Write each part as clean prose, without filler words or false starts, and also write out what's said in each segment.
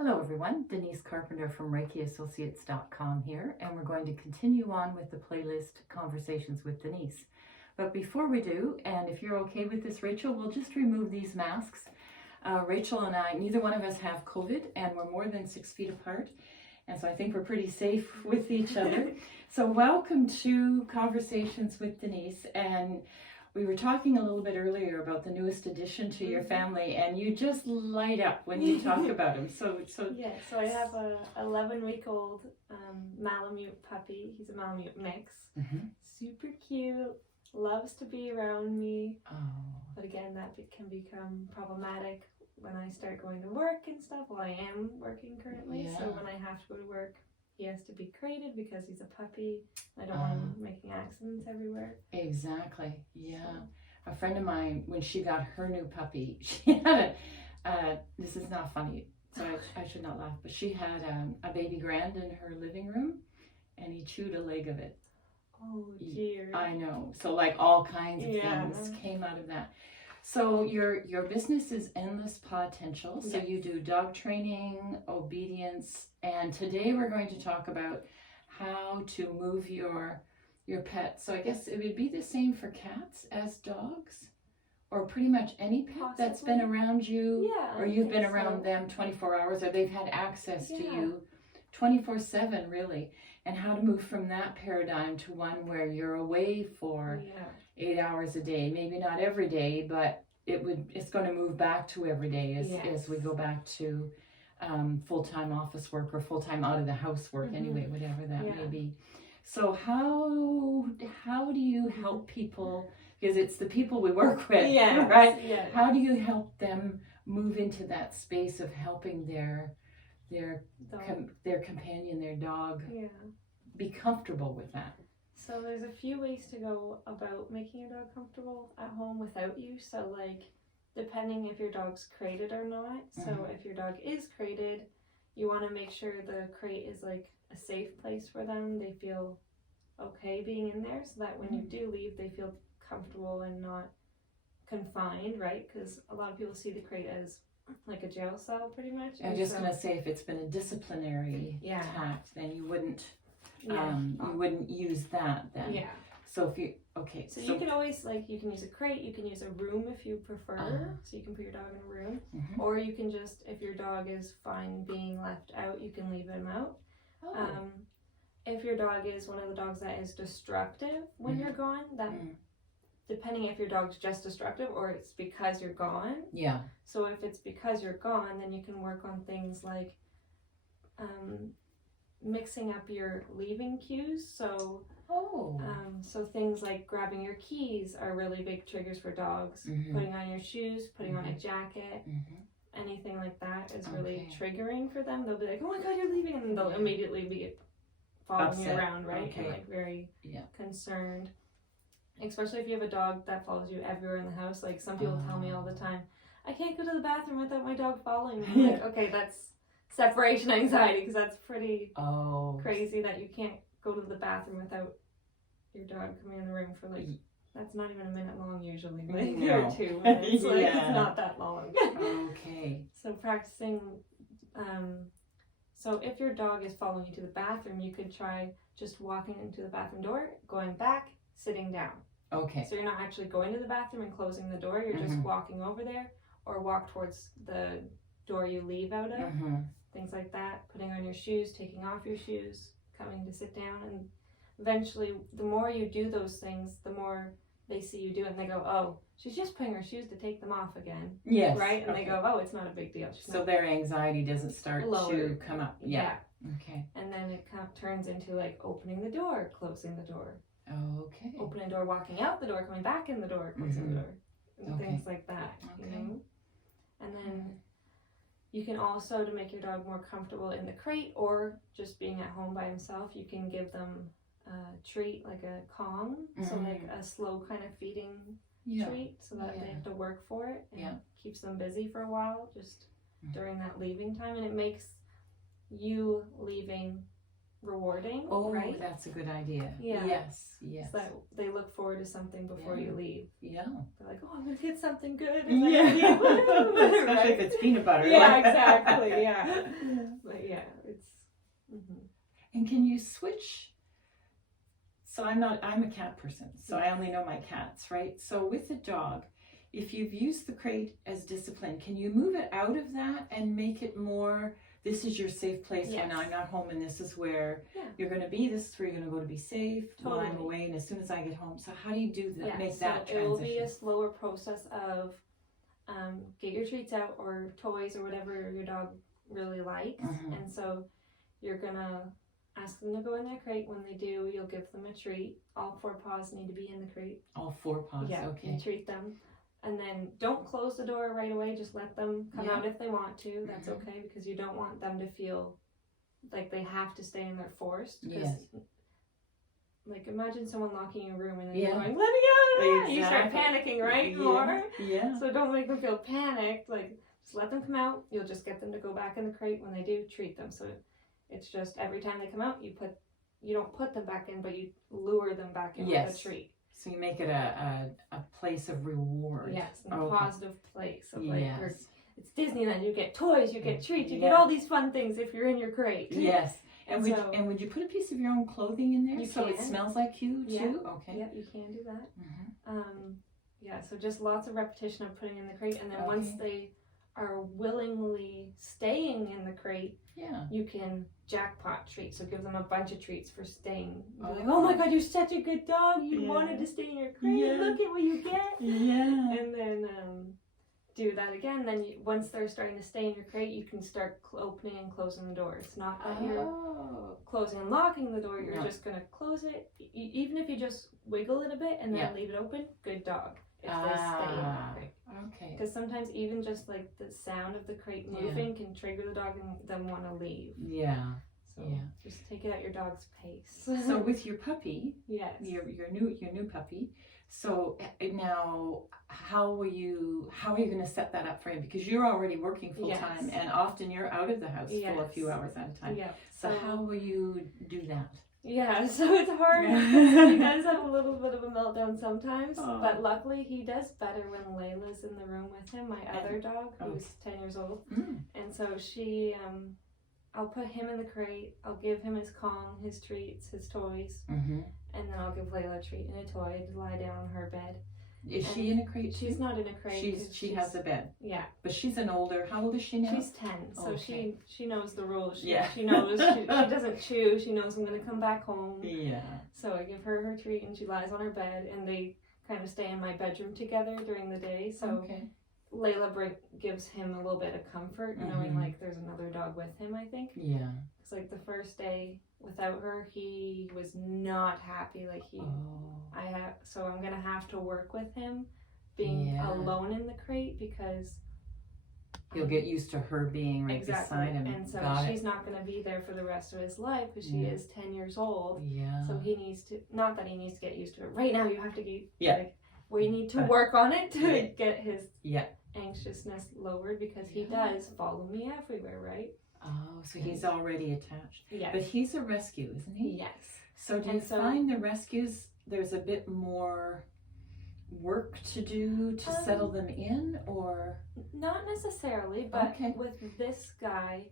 Hello everyone, Denise Carpenter from ReikiAssociates.com here, and we're going to continue on with the playlist Conversations with Denise. But before we do, and if you're okay with this, Rachel, we'll just remove these masks. Rachel and I, neither one of us have COVID, and we're more than 6 feet apart, and so I think we're pretty safe with each other. So welcome to Conversations with Denise, and we were talking a little bit earlier about the newest addition to your family, and you just light up when you talk about him. So I have a 11-week-old Malamute puppy. He's a Malamute mix. Super cute, loves to be around me. But again, that can become problematic when I start going to work and stuff. Well, I am working currently, so when I have to go to work, he has to be crated because he's a puppy. I don't want him making accidents everywhere. Exactly, yeah. So. A friend of mine, when she got her new puppy, she had this is not funny, so I should not laugh, but she had a baby grand in her living room, and he chewed a leg of it. Oh dear. I know, so like all kinds of things came out of that. So your business is Endless Potential. So you do dog training, obedience, and today we're going to talk about how to move your pet. So I guess it would be the same for cats as dogs, or pretty much any pet that's been around you, or you've been around them 24 hours, or they've had access to you 24/7, really. And how to move from that paradigm to one where you're away for 8 hours a day, maybe not every day, but it's going to move back to every day as we go back to full-time office work or full-time out of the house work anyway, whatever that may be. So how do you help people, because it's the people we work with, right? Yeah. How do you help them move into that space of helping their companion, their dog, be comfortable with that? So there's a few ways to go about making your dog comfortable at home without you. So like, depending if your dog's crated or not. So if your dog is crated, you want to make sure the crate is like a safe place for them. They feel okay being in there, so that when you do leave, they feel comfortable and not confined, right? Because a lot of people see the crate as like a jail cell, pretty much. I'm just going to say, if it's been a disciplinary tact, then you wouldn't you wouldn't use that then. Yeah. So if you so you can always, like, you can use a crate, you can use a room if you prefer, so you can put your dog in a room, or you can just, if your dog is fine being left out, you can leave him out. If your dog is one of the dogs that is destructive when you're gone, that depending if your dog's just destructive or it's because you're gone. Yeah. So if it's because you're gone, then you can work on things like mixing up your leaving cues. So so things like grabbing your keys are really big triggers for dogs. Putting on your shoes, putting on a jacket, anything like that is really triggering for them. They'll be like, oh my God, you're leaving, and they'll immediately be following you around, right? And like very concerned. Especially if you have a dog that follows you everywhere in the house. Like some people tell me all the time, I can't go to the bathroom without my dog following me. I'm like, okay, that's separation anxiety, because that's pretty crazy that you can't go to the bathroom without your dog coming in the room for like, that's not even a minute long usually, like or 2 minutes, like it's not that long. So practicing, so if your dog is following you to the bathroom, you could try just walking into the bathroom door, going back, sitting down. So you're not actually going to the bathroom and closing the door, you're just walking over there, or walk towards the door you leave out of. Things like that, putting on your shoes, taking off your shoes, coming to sit down, and eventually the more you do those things, the more they see you do it, and they go, oh, she's just putting her shoes to take them off again. Yes. Right? And they go, oh, it's not a big deal. So their anxiety doesn't start to come up. Yeah. Okay. And then it kind of turns into like opening the door, closing the door. Okay. Opening the door, walking out the door, coming back in the door, closing the door. And things like that. You know? And then you can also, to make your dog more comfortable in the crate or just being at home by himself, you can give them a treat, like a Kong, so like a slow kind of feeding treat, so that they have to work for it, and keeps them busy for a while, just during that leaving time, and it makes you leaving rewarding. Oh, right? That's a good idea. Yeah. Yes. So that they look forward to something before you leave. Yeah. They're like, oh, I'm going to get something good. Yeah. Especially right? if it's peanut butter. Yeah, exactly. Yeah. But yeah, it's... Mm-hmm. And can you switch? So I'm a cat person, so I only know my cats, right? So with the dog, if you've used the crate as discipline, can you move it out of that and make it more, this is your safe place when I'm not home, and this is where you're going to be, this is where you're going to go to be safe while I'm away, and as soon as I get home. So how do you do that, make that transition? It will be a slower process of get your treats out or toys or whatever your dog really likes. And so you're going to ask them to go in their crate. When they do, you'll give them a treat. All 4 paws need to be in the crate. All 4 paws, okay. And treat them. And then don't close the door right away. Just let them come out if they want to. That's okay, because you don't want them to feel like they have to stay and they're forced. Yes. Like, imagine someone locking your room and then you're going, let me out! Exactly. You start panicking, right? More. Yeah. So don't make them feel panicked. Like, just let them come out. You'll just get them to go back in the crate. When they do, treat them. So it's just every time they come out, you don't put them back in, but you lure them back in with a treat. So you make it a place of reward. Yes, a positive place of it's Disneyland. You get toys, you get treats, you get all these fun things if you're in your crate. Yes. And would you put a piece of your own clothing in there so it smells like you too? Okay. Yeah, you can do that. So just lots of repetition of putting in the crate, and then once they are willingly staying in the crate, you can jackpot treat. So give them a bunch of treats for staying. Like, oh my God, you're such a good dog. You wanted to stay in your crate. Look at what you get. Yeah. And then do that again. Then once they're starting to stay in your crate, you can start opening and closing the door. It's not that you're closing and locking the door. You're just going to close it. Even if you just wiggle it a bit and then leave it open, good dog. If they stay in the crate. Okay. Because sometimes even just like the sound of the crate moving can trigger the dog and them want to leave. Yeah. So just take it at your dog's pace. So with your puppy, your new puppy. So now, how are you going to set that up for him? Because you're already working full time, and often you're out of the house for a few hours at a time. Yeah. So how will you do that? Yeah, so it's hard. He does have a little bit of a meltdown sometimes, but luckily he does better when Layla's in the room with him, my other dog, who's 10 years old. And so I'll put him in the crate, I'll give him his Kong, his treats, his toys, and then I'll give Layla a treat and a toy to lie down on her bed. Is she in a crate too? She's not in a crate. She has a bed. Yeah. But she's an older, how old is she now? She's 10, so she knows the rules. She knows, she doesn't chew, she knows I'm going to come back home. Yeah. So I give her her treat and she lies on her bed, and they kind of stay in my bedroom together during the day. So Layla gives him a little bit of comfort, knowing like there's another dog with him, I think. Yeah. It's like the first day without her, he was not happy. Like so I'm gonna have to work with him being alone in the crate, because he'll get used to her being right beside him. And so she's not gonna be there for the rest of his life, because she is 10 years old. Yeah. So he needs to, not that he needs to get used to it right now. You have to get like, we need to work on it to get his anxiousness lowered, because he does follow me everywhere, right? Oh, so he's already attached. Yeah. But he's a rescue, isn't he? Yes. So do you find the rescues, there's a bit more work to do to settle them in, or? Not necessarily, but with this guy,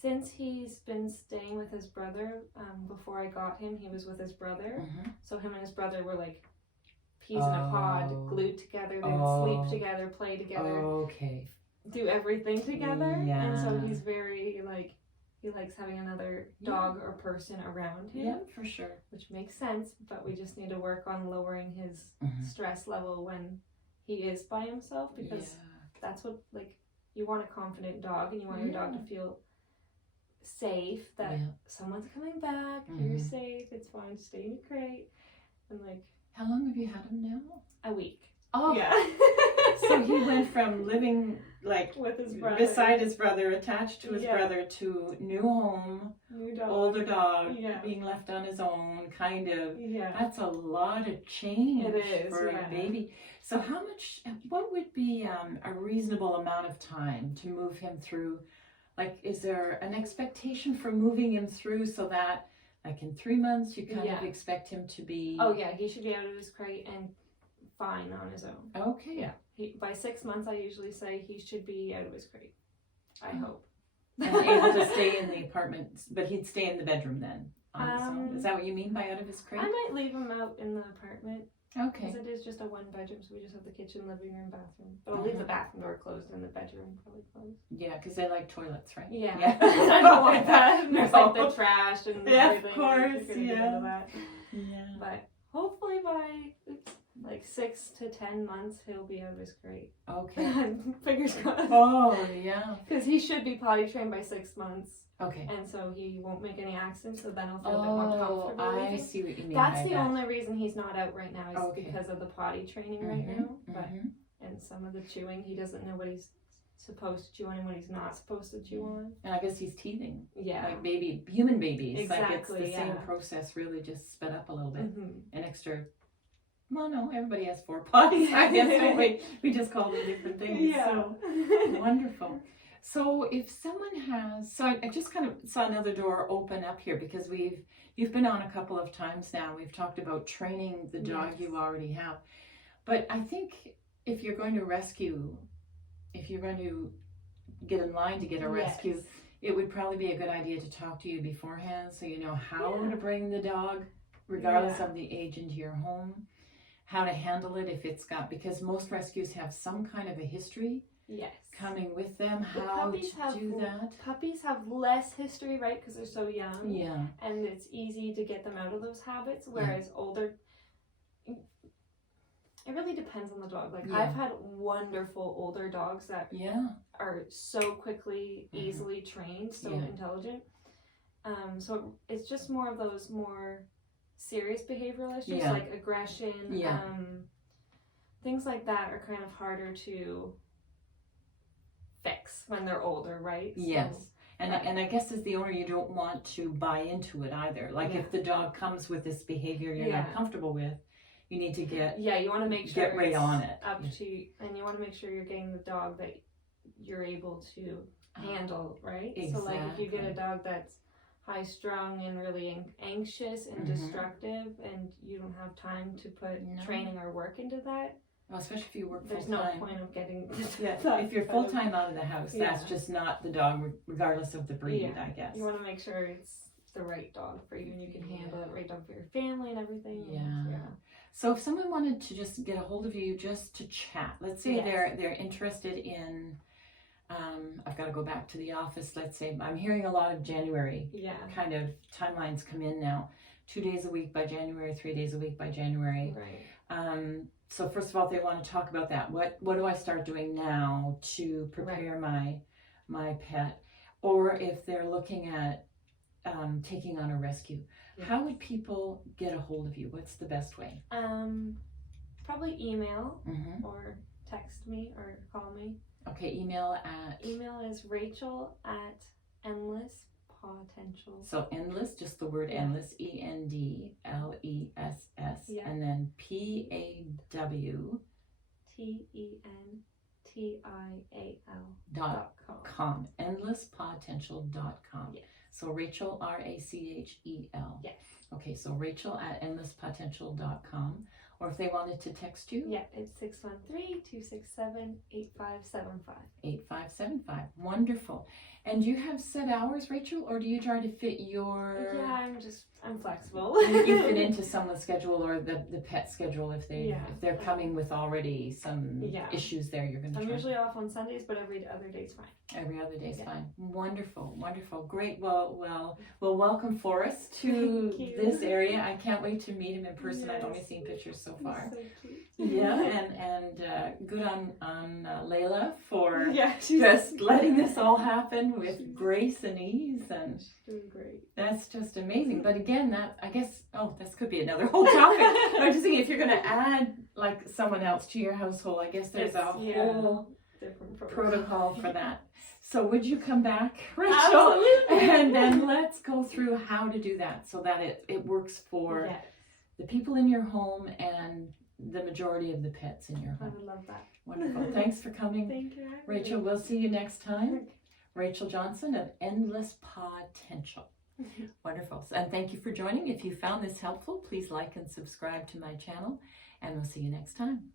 since he's been staying with his brother, before I got him, he was with his brother. So him and his brother were like peas in a pod, glued together. They would sleep together, play together, do everything together. And so he's very like, he likes having another dog or person around him. Yeah, for sure. Which makes sense, but we just need to work on lowering his stress level when he is by himself, because that's what, like, you want a confident dog, and you want your dog to feel safe, that someone's coming back, you're safe, it's fine, stay in your crate. And like, how long have you had him now? A week. Oh yeah. So he went from living like with his brother, beside his brother, attached to his brother, to new home, new dog, older dog, being left on his own, kind of. Yeah. That's a lot of change for a baby. So what would be a reasonable amount of time to move him through? Like, is there an expectation for moving him through so that like in 3 months, you kind of expect him to be... Oh yeah, he should be out of his crate and fine on his own. Okay. Yeah. By 6 months, I usually say he should be out of his crate. I hope. And able to stay in the apartment, but he'd stay in the bedroom then on his own. Is that what you mean by out of his crate? I might leave him out in the apartment. Okay. Because it is just a 1 bedroom, so we just have the kitchen, living room, bathroom. But I'll leave the bathroom door closed and the bedroom probably closed. Yeah, because they like toilets, right? Yeah. I don't want that. And there's like the trash and everything. Of course, That. Yeah. But hopefully by like 6 to 10 months, he'll be out of his crate. Okay. Fingers crossed. Oh, yeah. Because he should be potty trained by 6 months. Okay. And so he won't make any accidents, so then I'll feel a bit more comfortable. I see what you mean. That's the only reason he's not out right now is because of the potty training right now. But and some of the chewing, he doesn't know what he's supposed to chew on and what he's not supposed to chew on. And I guess he's teething. Yeah. Like human babies. Exactly. Like it's the same process, really just sped up a little bit. An extra... Well, no, everybody has 4 potties. I guess we just call them different things. Yeah. So wonderful. So if someone has, so I just kind of saw another door open up here because you've been on a couple of times now. We've talked about training the dog you already have. But I think if you're going to get in line to get a rescue, it would probably be a good idea to talk to you beforehand so you know how to bring the dog, regardless of the age, into your home, how to handle it if it's got, because most rescues have some kind of a history coming with them, how to do that. Puppies have less history, right, because they're so young. Yeah. And it's easy to get them out of those habits, whereas older, it really depends on the dog. Like I've had wonderful older dogs that are so quickly, easily trained, so intelligent. So it's just more of those more serious behavioral issues like aggression, things like that are kind of harder to fix when they're older, right? Yes. So, and I guess as the owner, you don't want to buy into it either. Like if the dog comes with this behavior you're not comfortable with, you need to you want to make sure get right on it. Up to, and you want to make sure you're getting the dog that you're able to handle, right? Exactly. So like if you get a dog that's high strung and really anxious and destructive, and you don't have time to put training or work into that. Well, especially if you work full-time. There's no point of getting... if you're full-time out of the house, that's just not the dog, regardless of the breed, I guess. You want to make sure it's the right dog for you and you can handle it, right dog for your family and everything. Yeah. So if someone wanted to just get a hold of you just to chat, let's say they're interested in... I've got to go back to the office. Let's say I'm hearing a lot of January kind of timelines come in now. 2 days a week by January, 3 days a week by January. Right. So first of all, if they want to talk about that, what do I start doing now to prepare my pet? Or if they're looking at taking on a rescue, how would people get a hold of you? What's the best way? Probably email or text me or call me. Okay, email is Rachel at Endless Potential. So endless, just the word endless, ENDLESS, and then PAWTENTIAL.com. Endlesspotential.com. Yes. So Rachel, RACHEL. Yes. Okay, so Rachel at endlesspotential.com. Or if they wanted to text you? Yeah, it's 613-267-8575. 8575. Wonderful. And do you have set hours, Rachel, or do you try to fit your... Yeah, I'm flexible. you fit into someone's schedule or the pet schedule if they're coming with already some issues there you're going to I'm usually off on Sundays, but every other day's fine. Every other day's fine. Wonderful, wonderful. Great. Well, welcome Forrest to this area. I can't wait to meet him in person. I've only seen pictures so far. So cute. Yeah, and good on Layla for just letting this all happen with grace and ease, and she's doing great. That's just amazing. But again, this could be another whole topic. I'm just thinking if you're going to add like someone else to your household, I guess there's a whole different protocol for that. So would you come back, Rachel? Absolutely. And then let's go through how to do that so that it works for the people in your home and the majority of the pets in your home. I would love that. Wonderful. Thanks for coming. Thank you, Rachel. We'll see you next time. Rachel Johnson of Endless Potential. Wonderful. And thank you for joining. If you found this helpful, please like and subscribe to my channel, and we'll see you next time.